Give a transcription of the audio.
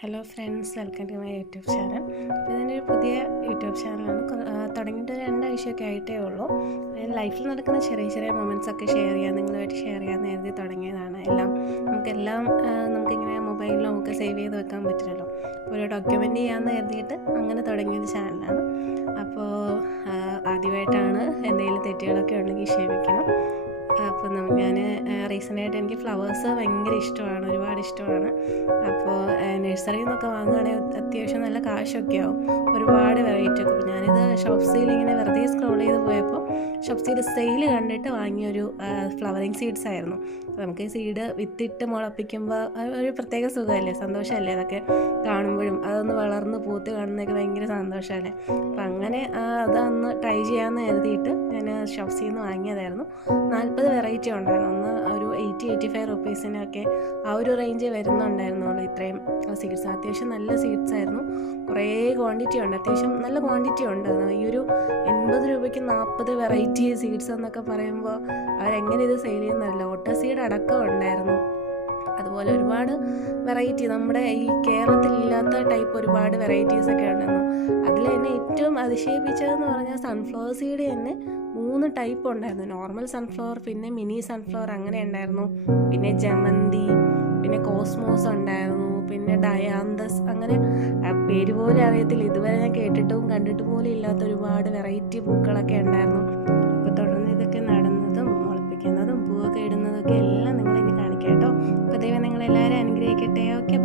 Hello friends, welcome to my YouTube channel. ഇതിൻ്റെ ഒരു പുതിയ യൂട്യൂബ് ചാനലാണ്. തുടങ്ങിയിട്ട് 2 ആഴ്ചയൊക്കെ ആയിട്ടേ ഉള്ളൂ. ലൈഫിൽ നടക്കുന്ന ചെറിയ ചെറിയ മൊമെൻറ്റ്സൊക്കെ ഷെയർ ചെയ്യാൻ, നിങ്ങളുമായിട്ട് ഷെയർ ചെയ്യാമെന്ന് എഴുതി തുടങ്ങിയതാണ്. നമുക്കിങ്ങനെ മൊബൈലിൽ നമുക്ക് സേവ് ചെയ്ത് വെക്കാൻ പറ്റില്ലല്ലോ. ഒരു ഡോക്യുമെൻ്റ് ചെയ്യാമെന്ന് കരുതിയിട്ട് അങ്ങനെ തുടങ്ങിയൊരു ചാനലാണ്. അപ്പോൾ ആദ്യമായിട്ടാണ് എന്തെങ്കിലും തെറ്റുകളൊക്കെ ഉണ്ടെങ്കിൽ ക്ഷമിക്കണം. അപ്പോൾ ഞാൻ റീസെൻ്റായിട്ട് എനിക്ക് ഫ്ലവേഴ്സ് ഭയങ്കര ഇഷ്ടമാണ്, ഒരുപാട് ഇഷ്ടമാണ്. അപ്പോൾ നഴ്സറിയിൽ നിന്നൊക്കെ വാങ്ങുകയാണെങ്കിൽ അത്യാവശ്യം നല്ല കാശൊക്കെ ആവും, ഒരുപാട് വെറൈറ്റി ഒക്കെ. അപ്പോൾ ഞാനിത് ഷോപ്സിയിൽ ഇങ്ങനെ വെറുതെ സ്ക്രോൾ ചെയ്ത് പോയപ്പോൾ ഷോപ്സിയിൽ സെയിൽ കണ്ടിട്ട് വാങ്ങിയൊരു ഫ്ലവറിങ് സീഡ്സ് ആയിരുന്നു. നമുക്ക് ഈ സീഡ് വിത്തിട്ട് മുളപ്പിക്കുമ്പോൾ ഒരു പ്രത്യേക സുഖമല്ലേ, സന്തോഷമല്ലേ, അതൊക്കെ കാണുമ്പോഴും അതൊന്ന് വളർന്ന് പൂത്ത് കാണുന്നതൊക്കെ ഭയങ്കര സന്തോഷമല്ലേ. അപ്പം അങ്ങനെ അതൊന്ന് ട്രൈ ചെയ്യാമെന്ന് കരുതിയിട്ട് ഞാൻ ഷോപ്സിൽ നിന്ന് വാങ്ങിയതായിരുന്നു. 40 വെറൈറ്റി ഉണ്ടായിരുന്നു. ഒന്ന് ഒരു 80-85 റുപ്പീസിനൊക്കെ ആ ഒരു റേഞ്ച് വരുന്നുണ്ടായിരുന്നുള്ളൂ ഇത്രയും സീഡ്സ്. അത്യാവശ്യം നല്ല സീഡ്സ് ആയിരുന്നു, കുറേ ക്വാണ്ടിറ്റി ഉണ്ട്, അത്യാവശ്യം നല്ല ക്വാണ്ടിറ്റി ഉണ്ട്. ഈ ഒരു 80 രൂപയ്ക്ക് 40 വെറൈറ്റി സീഡ്സ് എന്നൊക്കെ പറയുമ്പോൾ അവരെങ്ങനെ ഇത് സെയിൽ ചെയ്യുന്നതല്ല. ലോട്ടസ് സീഡ് അടക്കം ഉണ്ടായിരുന്നു. അതുപോലെ ഒരുപാട് വെറൈറ്റി, നമ്മുടെ ഈ കേരളത്തിലില്ലാത്ത ടൈപ്പ് ഒരുപാട് വെറൈറ്റീസൊക്കെ ഉണ്ടായിരുന്നു. അതിൽ എന്നെ ഏറ്റവും അതിശയിപ്പിച്ചതെന്ന് പറഞ്ഞാൽ സൺഫ്ലവർ സീഡ് തന്നെ 3 ടൈപ്പ് ഉണ്ടായിരുന്നു. നോർമൽ സൺഫ്ലവർ, പിന്നെ മിനി സൺഫ്ലവർ, അങ്ങനെ ഉണ്ടായിരുന്നു. പിന്നെ ജമന്തി, പിന്നെ കോസ്മോസ് ഉണ്ടായിരുന്നു, പിന്നെ ഡയാന്തസ്, അങ്ങനെ പേര് പോലും അറിയത്തില്ല, ഇതുവരെ ഞാൻ കേട്ടിട്ടും കണ്ടിട്ടും പോലും ഇല്ലാത്ത ഒരുപാട് വെറൈറ്റി പൂക്കളൊക്കെ ഉണ്ടായിരുന്നു. അപ്പോൾ തുടർന്ന് ഇതൊക്കെ നടുന്നതും മുളപ്പിക്കുന്നതും പൂവൊക്കെ ഇടുന്നതൊക്കെ എല്ലാം നിങ്ങളിനി കാണിക്കാം കേട്ടോ. അപ്പോൾ ദൈവം നിങ്ങളെല്ലാവരും അനുഗ്രഹിക്കട്ടെ. Okay, by.